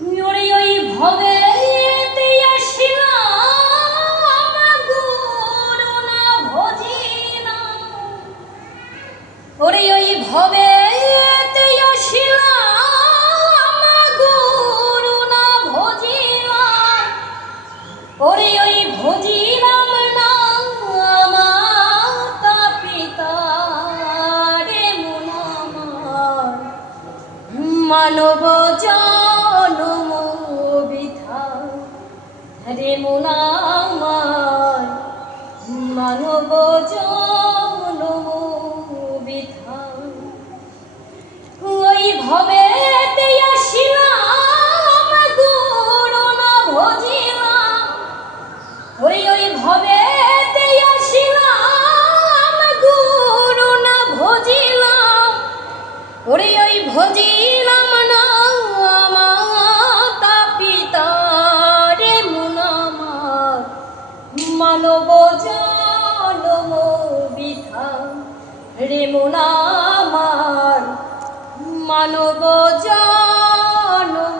ওরে ওই ভবে আসিলাম গুরু না ভজিলাম, ওরে ওই ভবে আসিলাম গুরু না ভজিলাম, ওরে ওই ভজিলাম না মাতা পিতা রে মন আমার, মানব জনম বৃথা রে মন আমার, মানব জনম বৃথা। ওই ভবেতে আসিলাম গুরু না ভজিলাম, ওই ভবেতে আসিলাম গুরু না ভজিলাম, ওরে ওই ভজিলাম না মাতা পিতা রে মন আমার, মানব জনম বৃথা রে মন আমার, মানব জনম